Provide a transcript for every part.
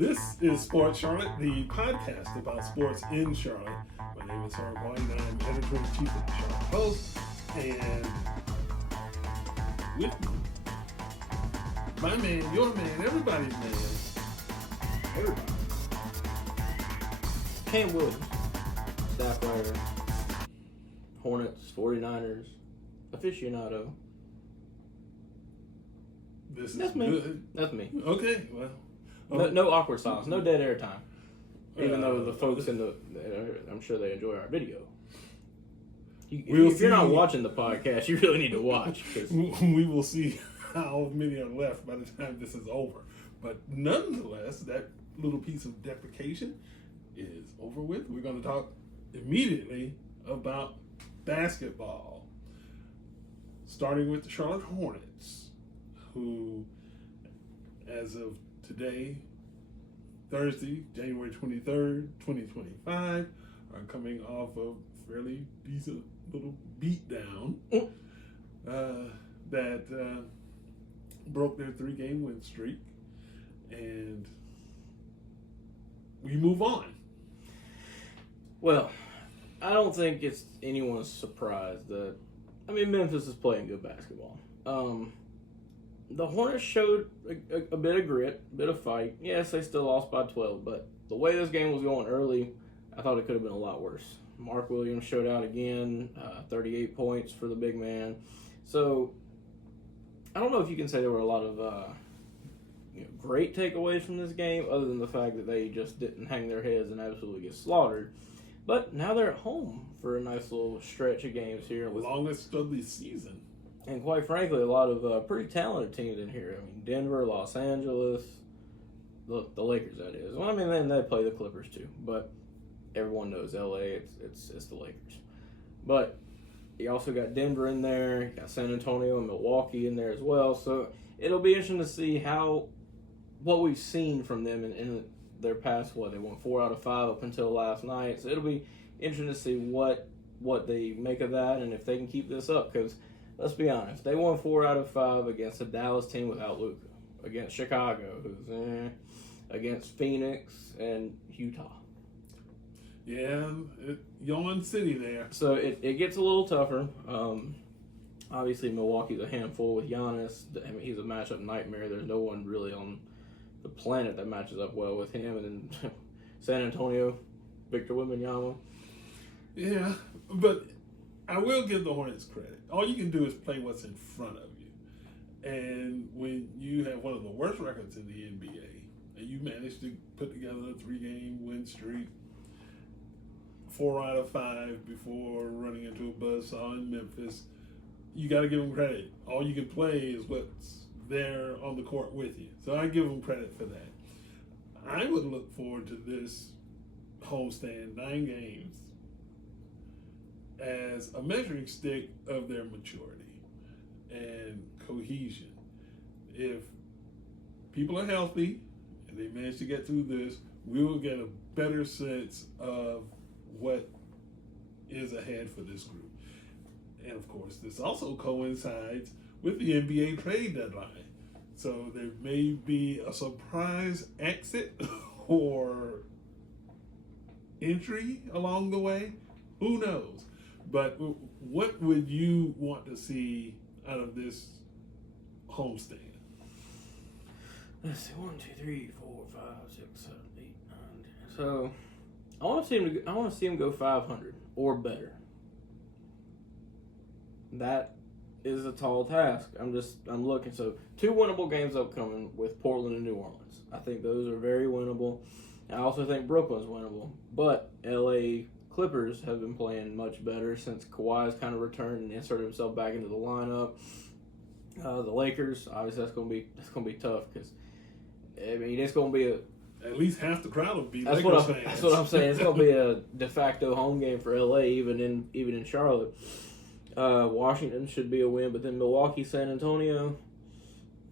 This is Sports Charlotte, the podcast about sports in Charlotte. My name is Sarah Boyd, and I'm editor-in-chief of the Charlotte Post. And with me, my man, your man, everybody's man, everybody. Cam Williams, staff writer, Hornets, 49ers, aficionado. This That's is me. good. That's me. Okay, well. No awkward silence, no dead air time. Even though the folks I'm sure they enjoy our video. If you're not watching the podcast, you really need to watch. We will see how many are left by the time this is over. But nonetheless, that little piece of deprecation is over with. We're going to talk immediately about basketball, starting with the Charlotte Hornets, who, as of today, Thursday, January 23rd, 2025, are coming off a fairly decent little beatdown that broke their 3-game win streak, and we move on. Well, I don't think it's anyone's surprise that, Memphis is playing good basketball. The Hornets showed a bit of grit, a bit of fight. Yes, they still lost by 12, but the way this game was going early, I thought it could have been a lot worse. Mark Williams showed out again, 38 points for the big man. So, I don't know if you can say there were a lot of great takeaways from this game, other than the fact that they just didn't hang their heads and absolutely get slaughtered. But now they're at home for a nice little stretch of games here. Longest of the season. And quite frankly, a lot of pretty talented teams in here. Denver, Los Angeles, the Lakers, that is. Well, then they play the Clippers too. But everyone knows LA, it's the Lakers. But you also got Denver in there. You got San Antonio and Milwaukee in there as well. So it'll be interesting to see what we've seen from them in their past. They won 4 out of 5 up until last night. So it'll be interesting to see what they make of that and if they can keep this up. Because let's be honest, they won 4 out of 5 against a Dallas team without Luka, against Chicago, who's against Phoenix and Utah. Yeah, yawn city there. So it gets a little tougher. Obviously, Milwaukee's a handful with Giannis. He's a matchup nightmare. There's no one really on the planet that matches up well with him. And then San Antonio, Victor Wembanyama. Yeah, but I will give the Hornets credit. All you can do is play what's in front of you. And when you have one of the worst records in the NBA, and you manage to put together a 3-game win streak, 4 out of 5 before running into a buzzsaw in Memphis, you got to give them credit. All you can play is what's there on the court with you. So I give them credit for that. I would look forward to this homestand, 9 games, as a measuring stick of their maturity and cohesion. If people are healthy and they manage to get through this, we will get a better sense of what is ahead for this group. And of course, this also coincides with the NBA trade deadline. So there may be a surprise exit or entry along the way. Who knows? But what would you want to see out of this homestand? Let's see, 1, 2, 3, 4, 5, 6, 7, 8, 9, 10. So I want to see him go 500 or better. That is a tall task. I'm looking. So 2 winnable games upcoming with Portland and New Orleans. I think those are very winnable. I also think Brooklyn's winnable. But LA Clippers have been playing much better since Kawhi's kind of returned and inserted himself back into the lineup. The Lakers, obviously, that's gonna be tough because it's gonna be at least half the crowd will be Lakers fans. That's what I'm saying. It's gonna be a de facto home game for LA, even in Charlotte. Washington should be a win, but then Milwaukee, San Antonio,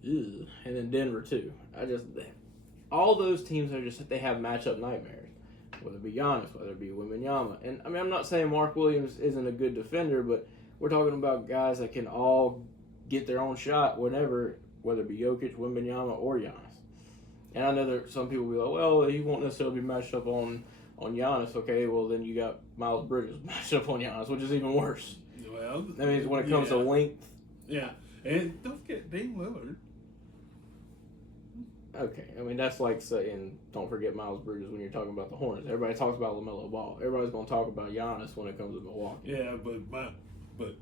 and then Denver too. All those teams they have matchup nightmares. Whether it be Giannis, whether it be Wembanyama. And, I'm not saying Mark Williams isn't a good defender, but we're talking about guys that can all get their own shot whenever, whether it be Jokic, Wembanyama, or Giannis. And I know that some people will be like, well, he won't necessarily be matched up on Giannis. Okay, well, then you got Miles Bridges matched up on Giannis, which is even worse. Well, I mean, when it comes to length. Yeah. And don't forget Dame Lillard. Okay, I mean, that's like saying, don't forget Miles Bridges when you're talking about the Hornets. Everybody talks about LaMelo Ball. Everybody's going to talk about Giannis when it comes to Milwaukee. Yeah, but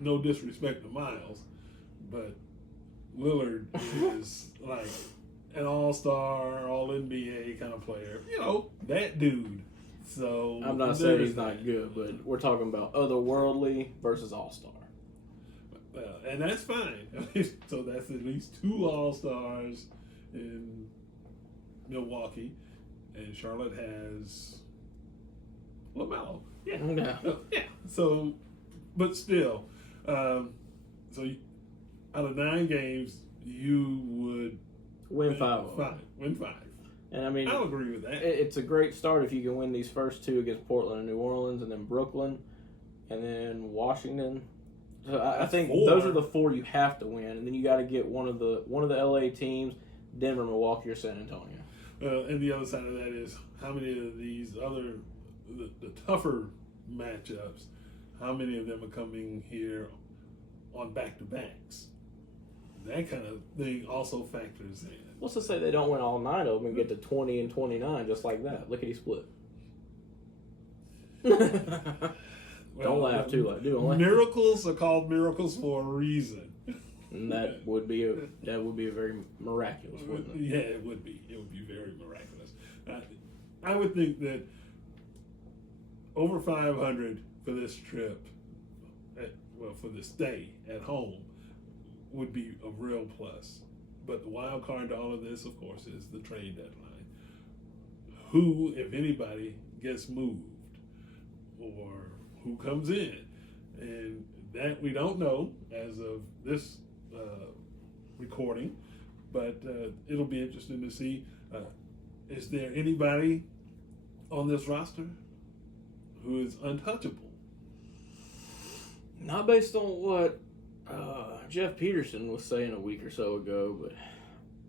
no disrespect to Miles, but Lillard is like an all-star, all-NBA kind of player. You know, that dude. So I'm not saying he's not good, but we're talking about otherworldly versus all-star. And that's fine. So that's at least 2 all-stars in Milwaukee, and Charlotte has LaMelo. Yeah. Yeah. So, but still, so out of 9 games, you would win 5. Win 5. And I mean, I'll agree with that. It's a great start if you can win these first 2 against Portland and New Orleans, and then Brooklyn, and then Washington. So I think 4. those are the 4 you have to win, and then you got to get one of the LA teams, Denver, Milwaukee, or San Antonio. And the other side of that is how many of these the tougher matchups, how many of them are coming here on back-to-backs? That kind of thing also factors in. What's to say they don't win all 9 of them and get to 20 and 29 just like that? Lickety split. Don't laugh too loud. Miracles are called miracles for a reason. And that would be a very miraculous, wouldn't it? Yeah, it would be. It would be very miraculous. I would think that over 500 for this trip, for the stay at home, would be a real plus. But the wild card to all of this, of course, is the trade deadline. Who, if anybody, gets moved, or who comes in? And that we don't know as of this recording, but it'll be interesting to see. Is there anybody on this roster who is untouchable? Not based on what Jeff Peterson was saying a week or so ago, but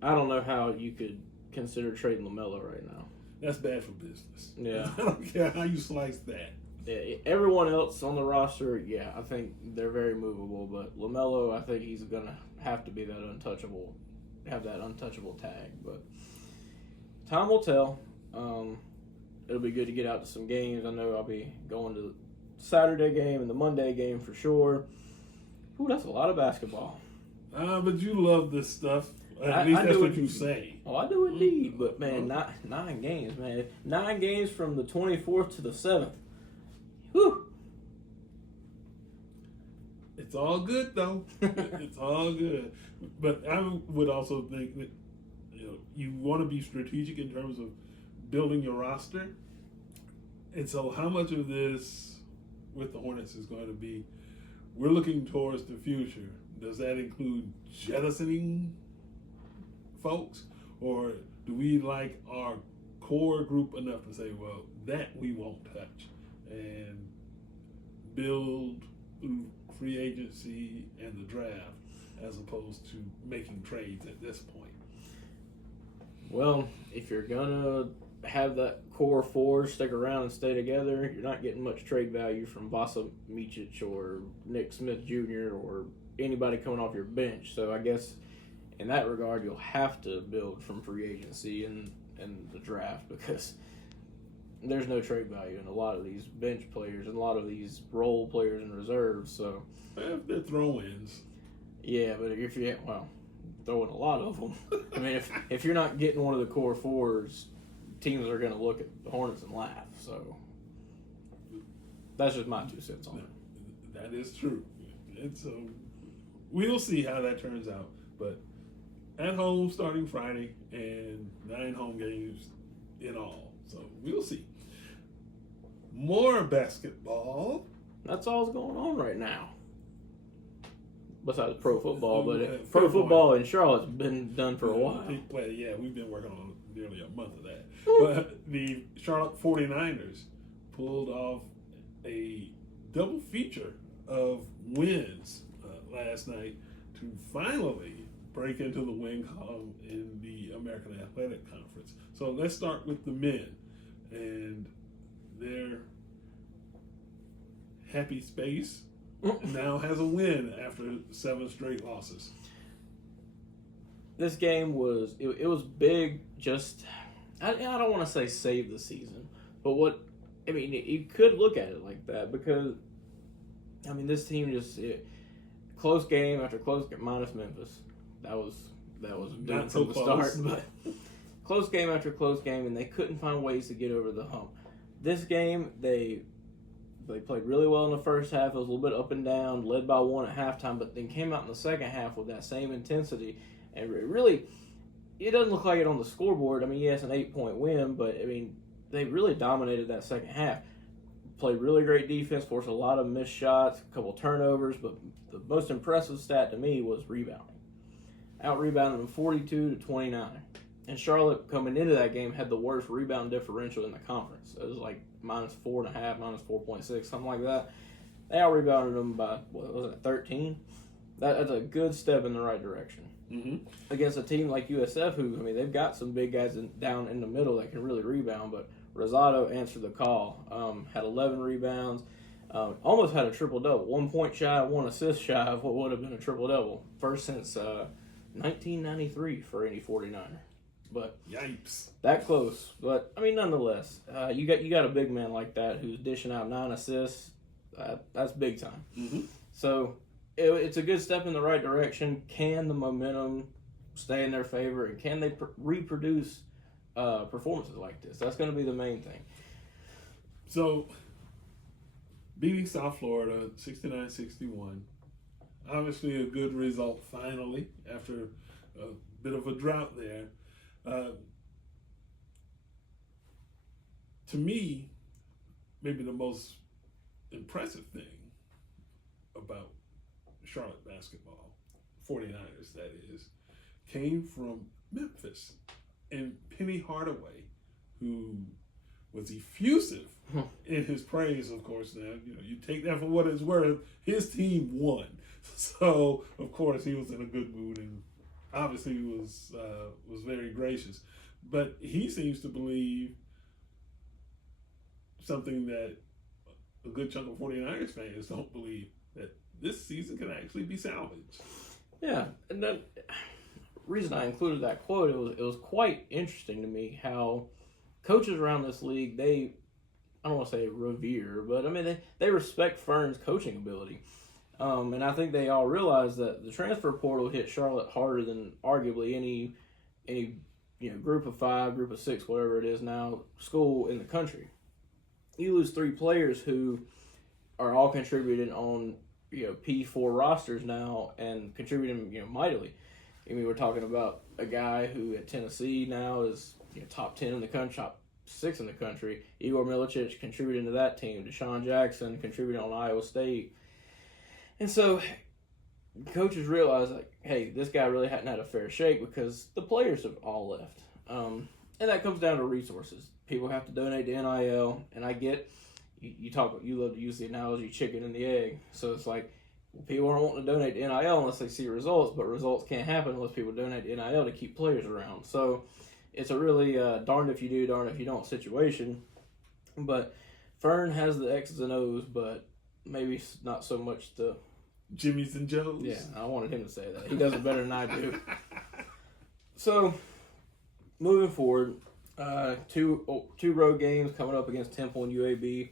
I don't know how you could consider trading LaMelo right now. That's bad for business. Yeah. I don't care how you slice that. Yeah, everyone else on the roster, yeah, I think they're very movable, but LaMelo, I think he's going to have to be that untouchable, have that untouchable tag, but time will tell. It'll be good to get out to some games. I know I'll be going to the Saturday game and the Monday game for sure. Ooh, that's a lot of basketball. But you love this stuff. At least that's what you say. Oh, I do indeed. But, man, 9 games, man. 9 games from the 24th to the 7th. Whew. It's all good, though. It's all good. But I would also think that you want to be strategic in terms of building your roster. And so how much of this with the Hornets is going to be, we're looking towards the future. Does that include jettisoning folks? Or do we like our core group enough to say, well, that we won't touch, and build through free agency and the draft as opposed to making trades at this point? Well, if you're going to have that core 4 stick around and stay together, you're not getting much trade value from Vasa Micic or Nick Smith Jr. or anybody coming off your bench. So I guess in that regard, you'll have to build from free agency and the draft, because there's no trade value in a lot of these bench players and a lot of these role players and reserves. So They're throw-ins. Yeah, but if you throwing a lot of them. I mean, if you're not getting one of the core 4s, teams are going to look at the Hornets and laugh. So that's just my 2 cents on it. That is true. And so we'll see how that turns out. But at home starting Friday, and 9 home games in all. So we'll see. More basketball. That's all that's going on right now. Besides pro football, but Fair pro football point. in Charlotte's been done for a while. Well, yeah, we've been working on nearly a month of that. But the Charlotte 49ers pulled off a double feature of wins last night to finally break into the win column in the American Athletic Conference. So let's start with the men. And their happy space now has a win after 7 straight losses. This game was it was big. Just I don't want to say save the season, but you could look at it like that because this team just close game after close game, minus Memphis. That was not so from the close. start, but close game after close game, and they couldn't find ways to get over the hump. This game they played really well in the first half. It was a little bit up and down, led by 1 at halftime, but then came out in the second half with that same intensity. And it doesn't look like it on the scoreboard. Yes, an 8-point win, but they really dominated that second half. Played really great defense, forced a lot of missed shots, a couple turnovers, but the most impressive stat to me was rebounding. Out-rebounded them 42-29. And Charlotte, coming into that game, had the worst rebound differential in the conference. It was like minus 4.5, minus 4.6, something like that. They out-rebounded them by, 13? That's a good step in the right direction. Mm-hmm. Against a team like USF, who, they've got some big guys down in the middle that can really rebound, but Rosado answered the call. Had 11 rebounds, almost had a triple-double. 1 point shy, 1 assist shy of what would have been a triple-double. First since 1993 for any 49er. But yipes, that close. But nonetheless, you got a big man like that who's dishing out 9 assists. That's big time. Mm-hmm. So it's a good step in the right direction. Can the momentum stay in their favor, and can they reproduce performances like this? That's going to be the main thing. So, beating South Florida 69-61, obviously a good result finally after a bit of a drought there. To me, maybe the most impressive thing about Charlotte basketball, 49ers that is, came from Memphis and Penny Hardaway, who was effusive in his praise, of course. Now, you take that for what it's worth. His team won. So, of course, he was in a good mood and obviously was very gracious. But he seems to believe something that a good chunk of 49ers fans don't believe, that this season can actually be salvaged. Yeah, and the reason I included that quote, it was quite interesting to me how coaches around this league, I don't want to say revere, but they respect Fern's coaching ability. And I think they all realize that the transfer portal hit Charlotte harder than arguably any group of 5, group of 6, whatever it is now, school in the country. You lose 3 players who are all contributing on P4 rosters now and contributing mightily. We're talking about a guy who at Tennessee now is top 10 in the country, top 6 in the country. Igor Milicic contributing to that team. Deshaun Jackson contributing on Iowa State. And so coaches realize, hey, this guy really hadn't had a fair shake because the players have all left. And that comes down to resources. People have to donate to NIL, and I get you love to use the analogy chicken and the egg. So it's like, people aren't wanting to donate to NIL unless they see results, but results can't happen unless people donate to NIL to keep players around. So it's a really darned if you do, darned if you don't situation. But Fern has the X's and O's, but maybe not so much the Jimmy's and Joe's. Yeah, I wanted him to say that. He does it better than I do. So, moving forward, two road games coming up against Temple and UAB.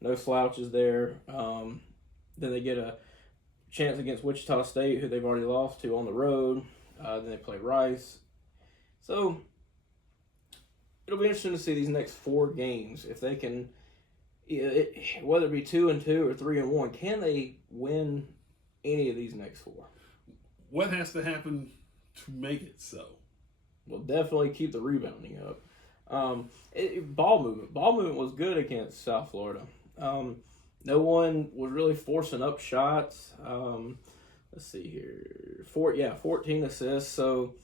No slouches there. Then they get a chance against Wichita State, who they've already lost to on the road. Then they play Rice. So, it'll be interesting to see these next 4 games. If they can, whether it be 2-2 or 3-1, can they win any of these next 4? What has to happen to make it so? Well, definitely keep the rebounding up. Ball movement was good against South Florida. No one was really forcing up shots. Let's see here, 14 assists. So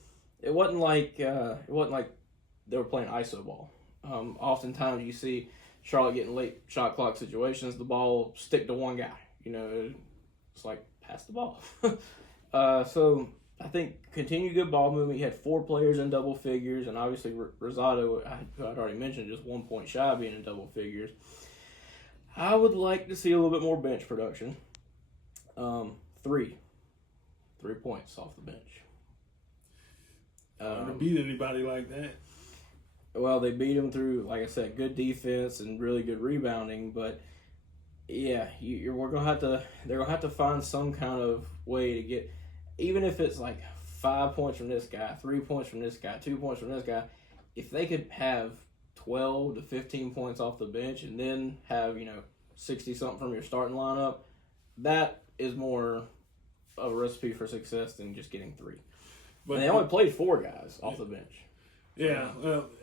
it wasn't like they were playing iso ball. Oftentimes you see Charlotte getting late shot clock situations. The ball stick to one guy. It's like pass the ball. So I think continue good ball movement. He had 4 players in double figures, and obviously Rosado, who I'd already mentioned, just 1 point shy of being in double figures. I would like to see a little bit more bench production. 3 points off the bench. To beat anybody like that. Well, they beat him through, like I said, good defense and really good rebounding. But yeah, they're gonna have to find some kind of way to get, even if it's like 5 points from this guy, 3 points from this guy, 2 points from this guy. If they could have 12 to 15 points off the bench and then have 60 something from your starting lineup, that is more of a recipe for success than just getting 3. But and they only played 4 guys off the bench. Yeah,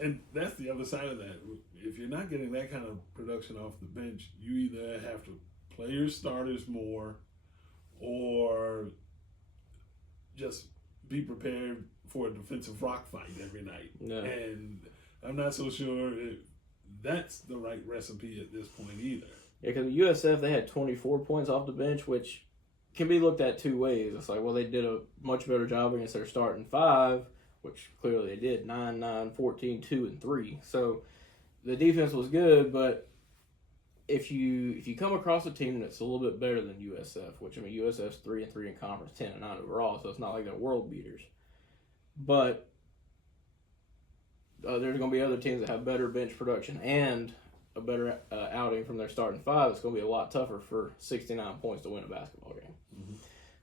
and that's the other side of that. If you're not getting that kind of production off the bench, you either have to play your starters more or just be prepared for a defensive rock fight every night. Yeah. And I'm not so sure that's the right recipe at this point either. Yeah, because USF, they had 24 points off the bench, which can be looked at 2 ways. It's like, well, they did a much better job against their starting 5, which clearly they did, 9, 9, 14, 2, and 3. So the defense was good, but if you come across a team that's a little bit better than USF, which, I mean, USF's 3-3 in conference, 10-9 overall, so it's not like they're world beaters. But there's going to be other teams that have better bench production and a better outing from their starting 5. It's going to be a lot tougher for 69 points to win a basketball game. Mm-hmm.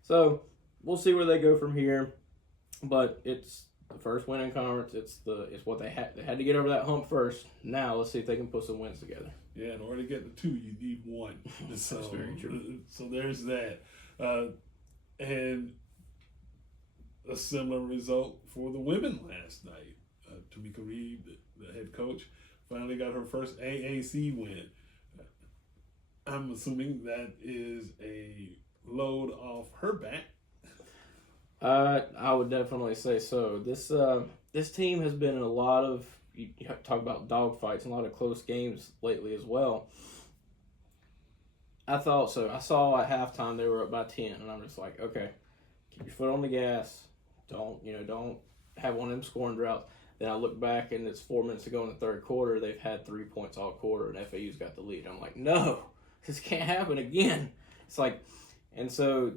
So we'll see where they go from here. But it's the first win in conference. It's what they had. They had to get over that hump first. Now let's see if they can put some wins together. Yeah, in order to get the 2, you need 1. So, that's very true. So there's that. And a similar result for the women last night. Tamika Reed, the head coach, finally got her first AAC win. I'm assuming that is a load off her back. I would definitely say so. This team has been in a lot of, you talk about dogfights and a lot of close games lately as well. I thought so. I saw at halftime they were up by 10, and I'm just like, okay, keep your foot on the gas. Don't have one of them scoring droughts. Then I look back, and it's 4 minutes to go in the third quarter. They've had 3 points all quarter, and FAU's got the lead. I'm like, no, this can't happen again. It's like, and so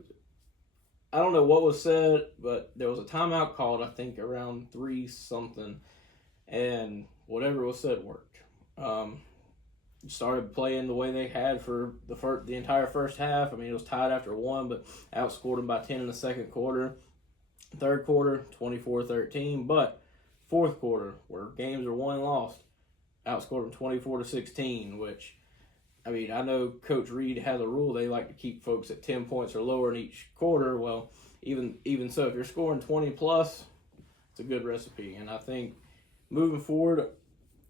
I don't know what was said, but there was a timeout called, I think, around 3-something, and whatever was said worked. Started playing the way they had for the entire first half. I mean, it was tied after 1, but outscored them by 10 in the second quarter. Third quarter, 24-13, but fourth quarter, where games are won and lost, outscored them 24-16, which, I mean, I know Coach Reed has a rule. They like to keep folks at 10 points or lower in each quarter. Well, even so, if you're scoring 20 plus, it's a good recipe. And I think moving forward,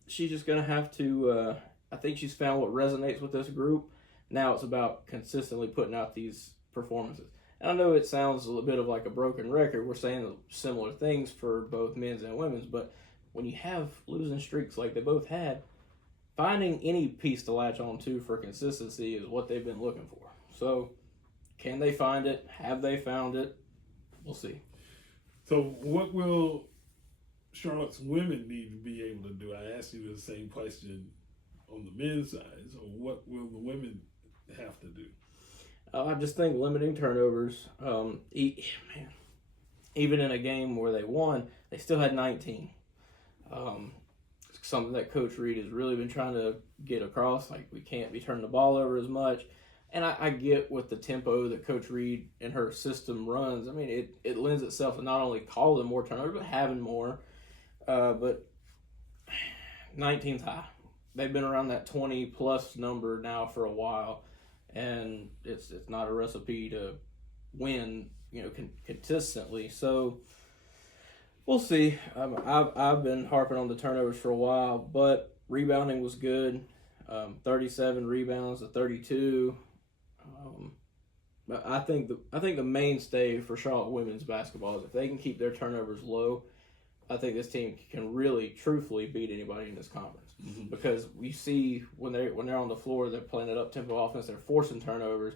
she's just going to have to, I think she's found what resonates with this group. Now it's about consistently putting out these performances. And I know it sounds a little bit of like a broken record. We're saying similar things for both men's and women's, but when you have losing streaks like they both had, finding any piece to latch on to for consistency is what they've been looking for. So, can they find it? Have they found it? We'll see. So, what will Charlotte's women need to be able to do? I asked you the same question on the men's side. So, what will the women have to do? I just think limiting turnovers. Even in a game where they won, they still had 19. Something that Coach Reed has really been trying to get across. Like, we can't be turning the ball over as much. And I get with the tempo that Coach Reed and her system runs. I mean, it lends itself to not only calling more turnovers, but having more. But 19's high. They've been around that 20-plus number now for a while. And it's not a recipe to win, consistently. So we'll see. I've been harping on the turnovers for a while, but rebounding was good. 37 rebounds to 32. But I think the mainstay for Charlotte women's basketball is if they can keep their turnovers low, I think this team can really, truthfully beat anybody in this conference. Mm-hmm. Because we see when they're on the floor, they're playing an up-tempo offense, they're forcing turnovers.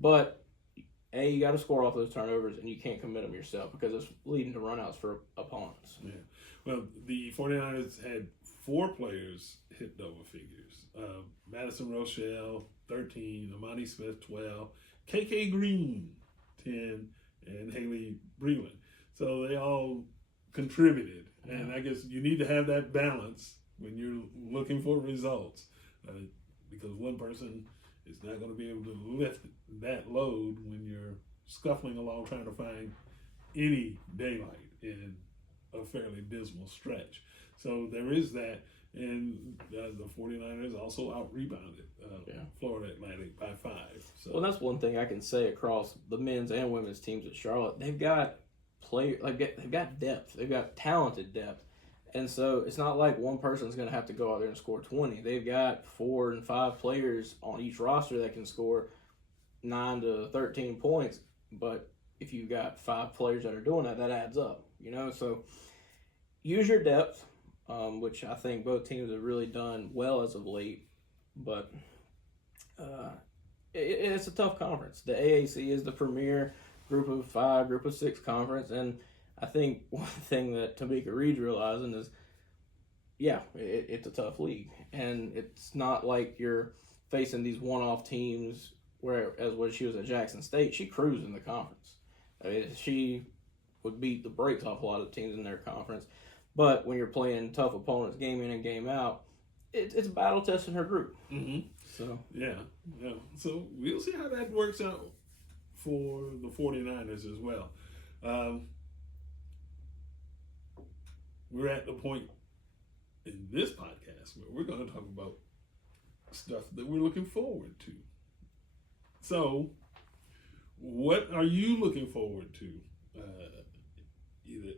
But you got to score off those turnovers, and you can't commit them yourself because it's leading to runouts for opponents. Yeah. Well, the 49ers had 4 players hit double figures. Madison Rochelle, 13, Amani Smith, 12, KK Green, 10, and Haley Breland. So they all contributed. Yeah. And I guess you need to have that balance when you're looking for results because one person is not going to be able to lift that load when you're scuffling along trying to find any daylight in a fairly dismal stretch. So there is that, and the 49ers also out-rebounded Florida Atlantic by 5. So. Well, that's one thing I can say across the men's and women's teams at Charlotte. They've got they've got depth. They've got talented depth. And so it's not like one person's going to have to go out there and score 20. They've got 4 and 5 players on each roster that can score 9 to 13 points. But if you've got 5 players that are doing that, that adds up. So use your depth, which I think both teams have really done well as of late. But it's a tough conference. The AAC is the premier group of 5, group of 6 conference, and I think one thing that Tamika Reed's realizing is, it's a tough league, and it's not like you're facing these one-off teams where, as when she was at Jackson State, she cruised in the conference. I mean, she would beat the brakes off a lot of teams in their conference, but when you're playing tough opponents game in and game out, it's a battle test in her group. Mm-hmm. So So we'll see how that works out for the 49ers as well. We're at the point in this podcast where we're going to talk about stuff that we're looking forward to. So, what are you looking forward to either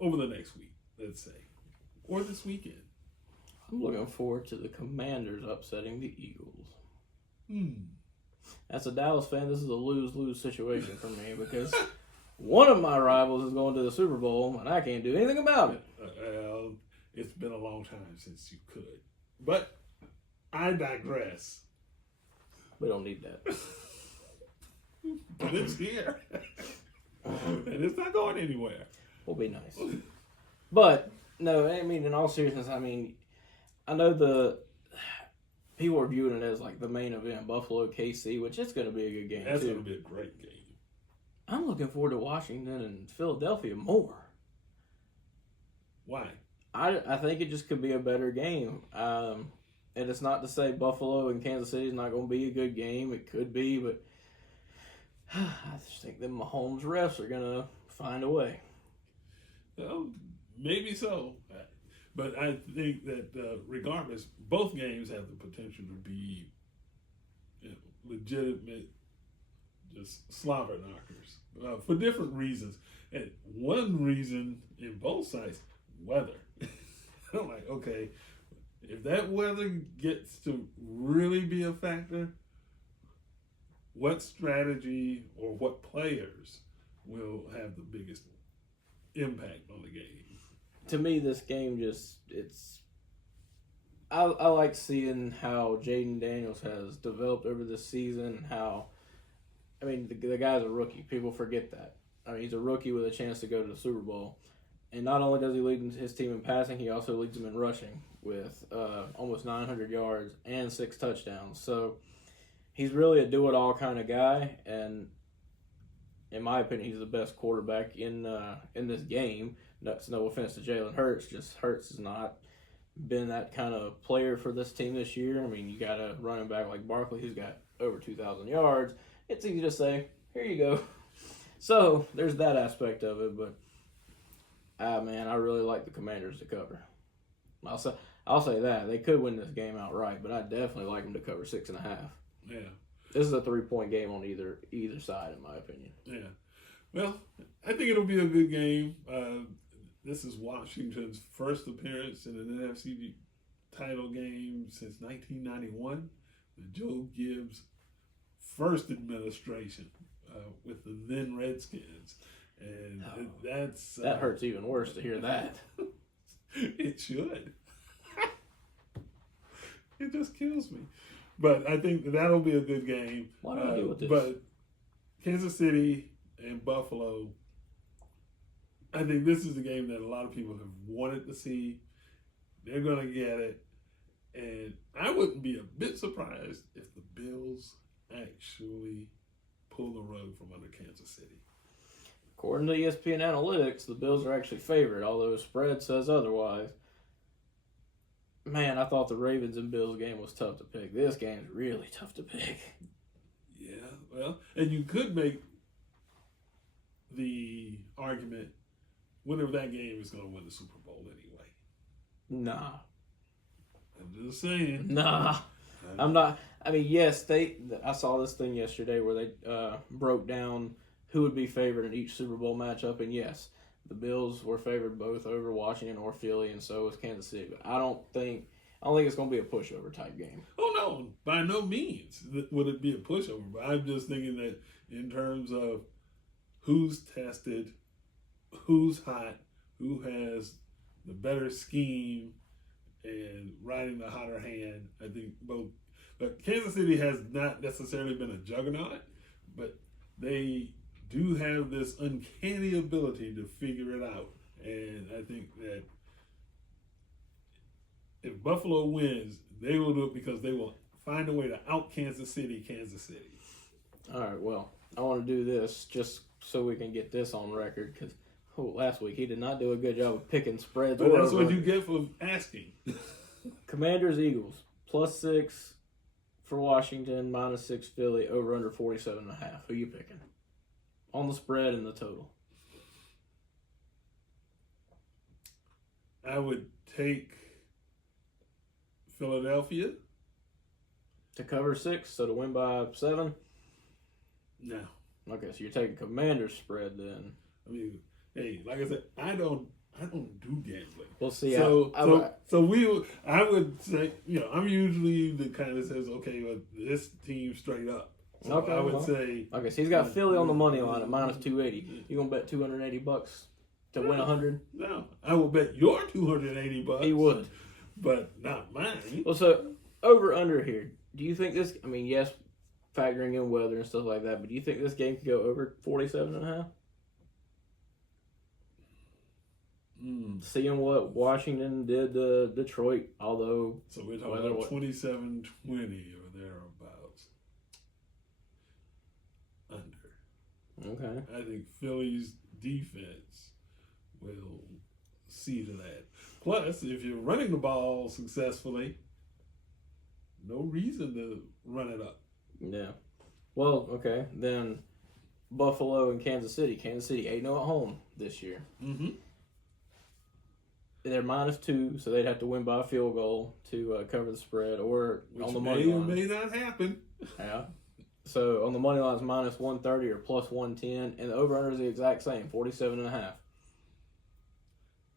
over the next week, let's say, or this weekend? I'm looking forward to the Commanders upsetting the Eagles. As a Dallas fan, this is a lose-lose situation for me because one of my rivals is going to the Super Bowl, and I can't do anything about it. It's been a long time since you could. But I digress. We don't need that. But it's here. And it's not going anywhere. Will be nice. But, no, I mean, in all seriousness, I know the people are viewing it as like the main event, Buffalo KC, which is going to be a good game. That's going to be a great game. I'm looking forward to Washington and Philadelphia more. Why? I think it just could be a better game. And it's not to say Buffalo and Kansas City is not going to be a good game. It could be, but I just think the Mahomes refs are going to find a way. Well, maybe so. But I think that regardless, both games have the potential to be legitimate, just slobber knockers for different reasons. And one reason in both sides, weather. I'm like, okay, if that weather gets to really be a factor, what strategy or what players will have the biggest impact on the game? To me, this game I like seeing how Jaden Daniels has developed over this season and how, the guy's a rookie. People forget that. He's a rookie with a chance to go to the Super Bowl. And not only does he lead his team in passing, he also leads them in rushing with almost 900 yards and 6 touchdowns. So he's really a do-it-all kind of guy, and in my opinion, he's the best quarterback in this game. That's no offense to Jalen Hurts, just Hurts has not been that kind of player for this team this year. You got a running back like Barkley who's got over 2,000 yards. It's easy to say, here you go. So there's that aspect of it, but I really like the Commanders to cover. I'll say that. They could win this game outright, but I definitely like them to cover 6.5. Yeah. This is a 3-point game on either side, in my opinion. Yeah. Well, I think it'll be a good game. This is Washington's first appearance in an NFC title game since 1991, the Joe Gibbs first administration with the then Redskins. And that hurts even worse to hear that. It should. It just kills me. But I think that'll be a good game. Why do I deal with this? But Kansas City and Buffalo. I think this is the game that a lot of people have wanted to see. They're going to get it. And I wouldn't be a bit surprised if the Bills actually pull the rug from under Kansas City. According to ESPN Analytics, the Bills are actually favored, although the spread says otherwise. Man, I thought the Ravens and Bills game was tough to pick. This game's really tough to pick. Yeah, well, and you could make the argument winner of that game is going to win the Super Bowl anyway. Nah. I'm just saying. Nah. I'm not. I mean, yes, I saw this thing yesterday where they broke down who would be favored in each Super Bowl matchup, and yes, the Bills were favored both over Washington or Philly, and so was Kansas City. But I don't think it's going to be a pushover type game. Oh no, by no means would it be a pushover. But I'm just thinking that in terms of who's tested, who's hot, who has the better scheme, and riding the hotter hand, I think both. But Kansas City has not necessarily been a juggernaut, but they do have this uncanny ability to figure it out. And I think that if Buffalo wins, they will do it because they will find a way to out Kansas City. All right, well, I want to do this just so we can get this on record because last week he did not do a good job of picking spreads. But that's what you get for asking. Commanders, Eagles, +6 for Washington, -6 Philly, over under 47.5. Who you picking? On the spread and the total. I would take Philadelphia. To cover 6, so to win by 7? No. Okay, so you're taking Commanders spread then. I mean, hey, like I said, I don't do gambling. We'll see. I would say, I'm usually the kind that says, okay, well, this team straight up. So okay, I would say. Okay, so he's got Philly on the money line at -280. You gonna bet $280 to win 100? No, I will bet your $280. He would, but not mine. Well, so over under here. Do you think this? I mean, yes, factoring in weather and stuff like that. But do you think this game could go over 47.5? Seeing what Washington did to Detroit, although so we're talking about 27-20 or thereabouts. Under. Okay. I think Philly's defense will see to that. Plus, if you're running the ball successfully, no reason to run it up. Yeah. Well, okay. Then Buffalo and Kansas City. Kansas City 8-0 at home this year. Mm-hmm. They're -2, so they'd have to win by a field goal to cover the spread, or which on the money line. may not happen. Yeah. So on the money line is -130 or +110, and the over-under is the exact same, 47.5.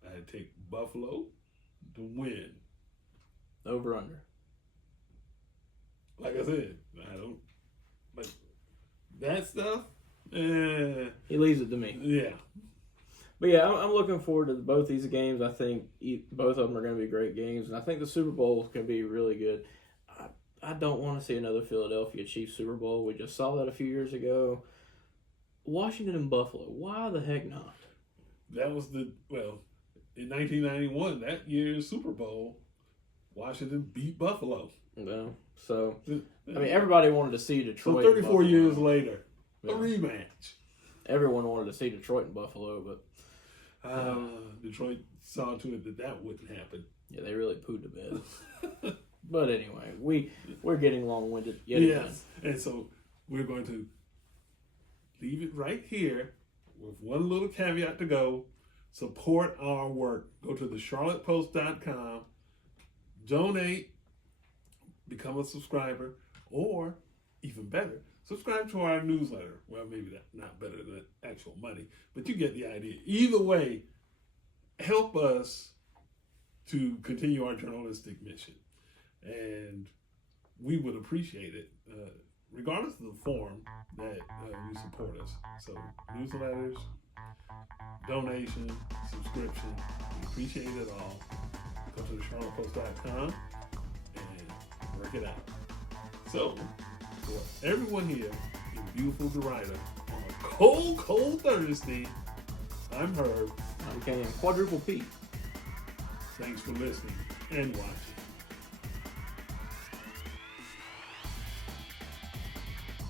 I'd take Buffalo to win. Over-under. Like I said, I don't like that stuff. He leaves it to me. Yeah. But yeah, I'm looking forward to both these games. I think both of them are going to be great games, and I think the Super Bowl can be really good. I don't want to see another Philadelphia Chiefs Super Bowl. We just saw that a few years ago. Washington and Buffalo. Why the heck not? That was in 1991, that year's Super Bowl, Washington beat Buffalo. Yeah. So, I mean, everybody wanted to see Detroit. So 34 years later, a rematch. Everyone wanted to see Detroit and Buffalo, but Detroit saw to it that wouldn't happen. Yeah, they really pooed to bed. But anyway, we're getting long-winded yet again. Yes, and so we're going to leave it right here with one little caveat to go. Support our work. Go to thecharlottepost.com, donate, become a subscriber, or even better, subscribe to our newsletter. Well, maybe that's not better than actual money, but you get the idea. Either way, help us to continue our journalistic mission. And we would appreciate it, regardless of the form that you support us. So newsletters, donation, subscription, we appreciate it all. Go to thecharlottepost.com and work it out. So, for everyone here in beautiful Derrida, cold Thursday. I'm Herb. I became Quadruple P. Thanks for listening and watching.